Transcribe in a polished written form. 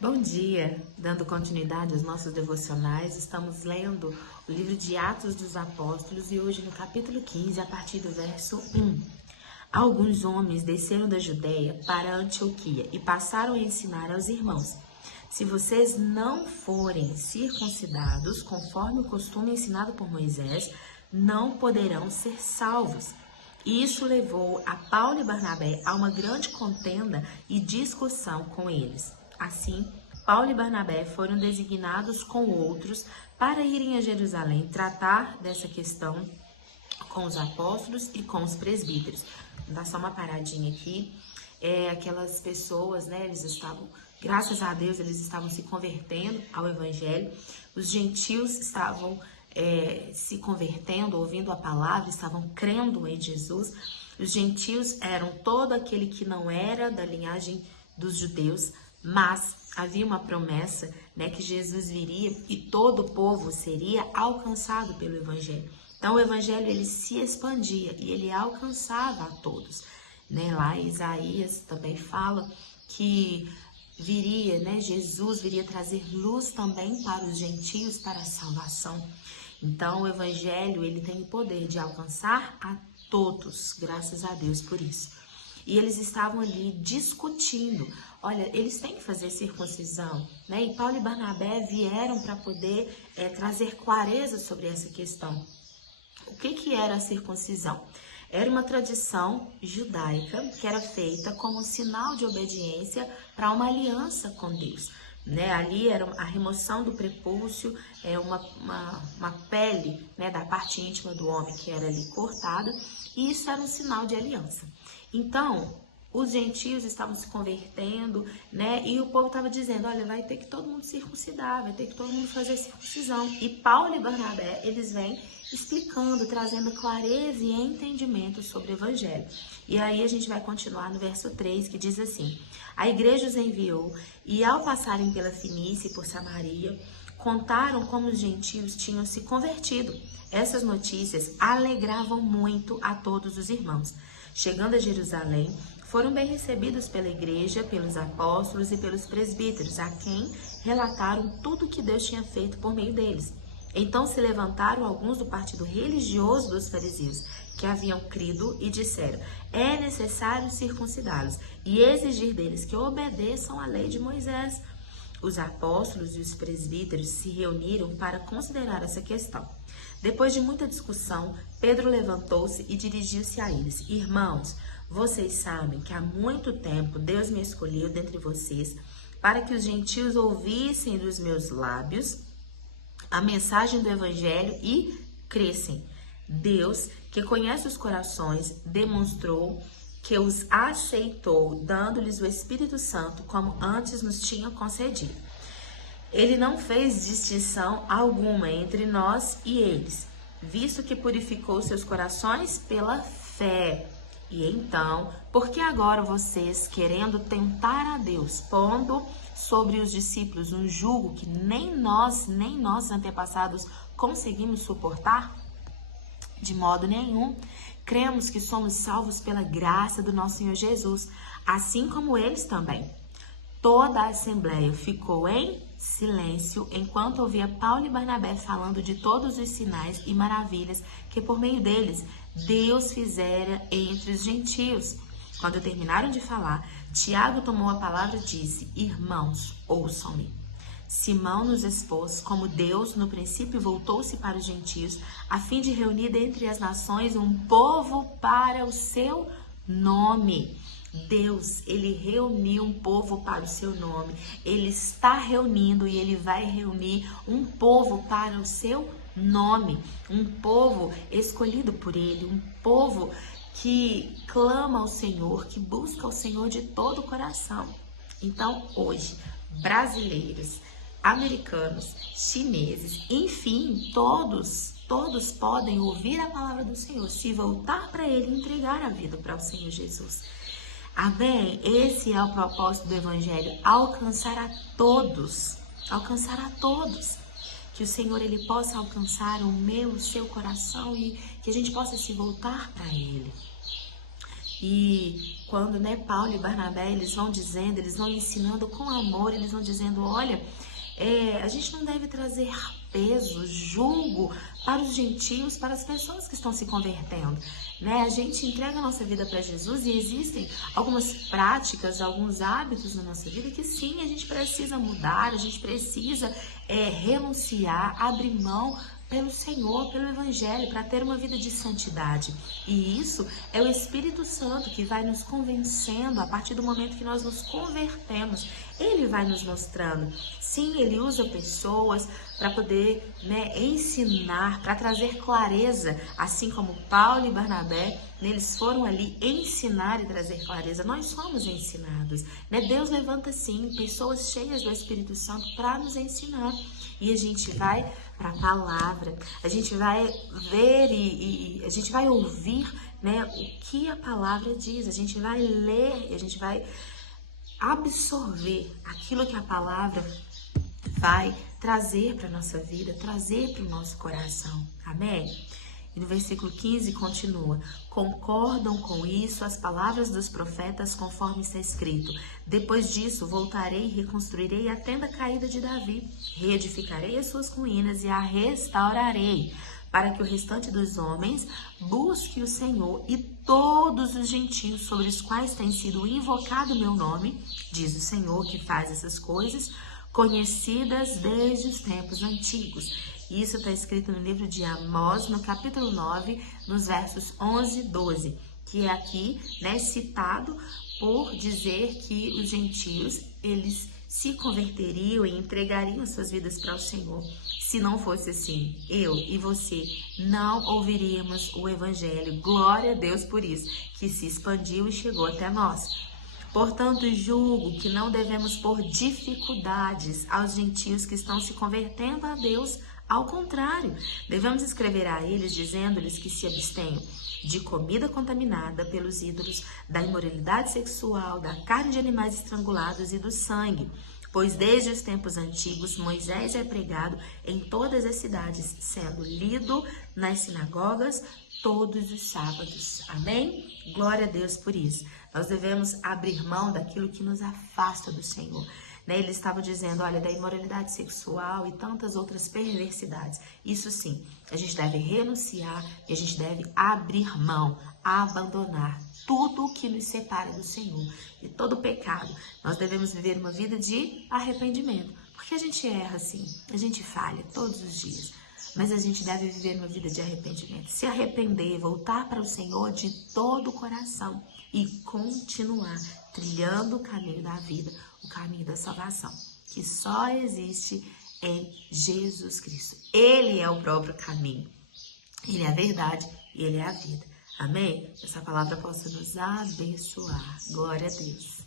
Bom dia! Dando continuidade aos nossos devocionais, estamos lendo o livro de Atos dos Apóstolos e hoje no capítulo 15, a partir do verso 1. Alguns homens desceram da Judéia para Antioquia e passaram a ensinar aos irmãos: se vocês não forem circuncidados, conforme o costume ensinado por Moisés, não poderão ser salvos. Isso levou a Paulo e Barnabé a uma grande contenda e discussão com eles. Assim, Paulo e Barnabé foram designados com outros para irem a Jerusalém tratar dessa questão com os apóstolos e com os presbíteros. Vou dar só uma paradinha aqui. Aquelas pessoas, eles estavam, graças a Deus, eles estavam se convertendo ao evangelho. Os gentios estavam se convertendo, ouvindo a palavra, estavam crendo em Jesus. Os gentios eram todo aquele que não era da linhagem dos judeus, mas havia uma promessa, que Jesus viria e todo o povo seria alcançado pelo evangelho. Então o evangelho ele se expandia e ele alcançava a todos. Lá Isaías também fala que viria, Jesus viria trazer luz também para os gentios, para a salvação. Então o evangelho ele tem o poder de alcançar a todos, graças a Deus por isso. E eles estavam ali discutindo, olha, eles têm que fazer circuncisão, E Paulo e Barnabé vieram para poder trazer clareza sobre essa questão. O que era a circuncisão? Era uma tradição judaica que era feita como um sinal de obediência para uma aliança com Deus. Ali era a remoção do prepúcio, uma pele da parte íntima do homem que era ali cortada, e isso era um sinal de aliança. Então, os gentios estavam se convertendo, e o povo estava dizendo, olha, vai ter que todo mundo circuncidar, vai ter que todo mundo fazer circuncisão. E Paulo e Barnabé, eles vêm explicando, trazendo clareza e entendimento sobre o evangelho. E aí a gente vai continuar no verso 3, que diz assim: a igreja os enviou, e ao passarem pela Fenícia e por Samaria, contaram como os gentios tinham se convertido. Essas notícias alegravam muito a todos os irmãos. Chegando a Jerusalém, foram bem recebidos pela igreja, pelos apóstolos e pelos presbíteros, a quem relataram tudo o que Deus tinha feito por meio deles. Então se levantaram alguns do partido religioso dos fariseus, que haviam crido, e disseram: é necessário circuncidá-los e exigir deles que obedeçam à lei de Moisés. Os apóstolos e os presbíteros se reuniram para considerar essa questão. Depois de muita discussão, Pedro levantou-se e dirigiu-se a eles: irmãos, vocês sabem que há muito tempo Deus me escolheu dentre vocês para que os gentios ouvissem dos meus lábios a mensagem do evangelho e crescem. Deus, que conhece os corações, demonstrou que os aceitou, dando-lhes o Espírito Santo, como antes nos tinha concedido. Ele não fez distinção alguma entre nós e eles, visto que purificou seus corações pela fé. E então, por que agora vocês, querendo tentar a Deus, pondo sobre os discípulos um jugo que nem nossos antepassados conseguimos suportar? De modo nenhum. Cremos que somos salvos pela graça do nosso Senhor Jesus, assim como eles também. Toda a assembleia ficou em silêncio enquanto ouvia Paulo e Barnabé falando de todos os sinais e maravilhas que por meio deles Deus fizera entre os gentios. Quando terminaram de falar, Tiago tomou a palavra e disse: irmãos, ouçam-me. Simão nos expôs como Deus no princípio voltou-se para os gentios a fim de reunir dentre as nações um povo para o seu nome. Deus, ele reuniu um povo para o seu nome. Ele está reunindo e ele vai reunir um povo para o seu nome. Um povo escolhido por ele, um povo que clama ao Senhor, que busca o Senhor de todo o coração. Então, hoje, brasileiros, americanos, chineses, enfim, todos podem ouvir a palavra do Senhor, se voltar para ele e entregar a vida para o Senhor Jesus. Amém? Esse é o propósito do Evangelho, alcançar a todos. Que o Senhor ele possa alcançar o meu, o seu coração e que a gente possa se voltar para ele. E quando, né, Paulo e Barnabé, eles vão dizendo, eles vão ensinando com amor, eles vão dizendo, olha, a gente não deve trazer peso, julgo para os gentios, para as pessoas que estão se convertendo, né? A gente entrega a nossa vida para Jesus e existem algumas práticas, alguns hábitos na nossa vida que sim, a gente precisa mudar, a gente precisa renunciar, abrir mão pelo Senhor, pelo Evangelho, para ter uma vida de santidade. E isso é o Espírito Santo que vai nos convencendo a partir do momento que nós nos convertemos. Ele vai nos mostrando. Sim, ele usa pessoas para poder, né, ensinar, para trazer clareza, assim como Paulo e Barnabé, eles foram ali ensinar e trazer clareza. Nós somos ensinados, né? Deus levanta sim pessoas cheias do Espírito Santo para nos ensinar. E a gente vai para a palavra, a gente vai ver e a gente vai ouvir, né, o que a palavra diz, a gente vai ler, a gente vai absorver aquilo que a palavra vai trazer para a nossa vida, trazer para o nosso coração. Amém? E no versículo 15 continua: concordam com isso as palavras dos profetas conforme está escrito. Depois disso voltarei e reconstruirei a tenda caída de Davi, reedificarei as suas ruínas e a restaurarei, para que o restante dos homens busque o Senhor e todos os gentios sobre os quais tem sido invocado o meu nome, diz o Senhor que faz essas coisas, conhecidas desde os tempos antigos. Isso está escrito no livro de Amós, no capítulo 9, nos versos 11 e 12, que é aqui, né, citado por dizer que os gentios, eles se converteriam e entregariam suas vidas para o Senhor. Se não fosse assim, eu e você não ouviríamos o Evangelho. Glória a Deus por isso, que se expandiu e chegou até nós. Portanto, julgo que não devemos pôr dificuldades aos gentios que estão se convertendo a Deus. Ao contrário, devemos escrever a eles, dizendo-lhes que se abstenham de comida contaminada pelos ídolos, da imoralidade sexual, da carne de animais estrangulados e do sangue. Pois desde os tempos antigos, Moisés é pregado em todas as cidades, sendo lido nas sinagogas todos os sábados. Amém? Glória a Deus por isso. Nós devemos abrir mão daquilo que nos afasta do Senhor. Ele estava dizendo, olha, da imoralidade sexual e tantas outras perversidades. Isso sim, a gente deve renunciar e a gente deve abrir mão, abandonar tudo o que nos separa do Senhor. E todo pecado, nós devemos viver uma vida de arrependimento. Porque a gente erra sim, a gente falha todos os dias. Mas a gente deve viver uma vida de arrependimento. Se arrepender, voltar para o Senhor de todo o coração e continuar trilhando o caminho da vida, o caminho da salvação, que só existe em Jesus Cristo. Ele é o próprio caminho, Ele é a verdade e Ele é a vida. Amém? Essa palavra possa nos abençoar. Glória a Deus.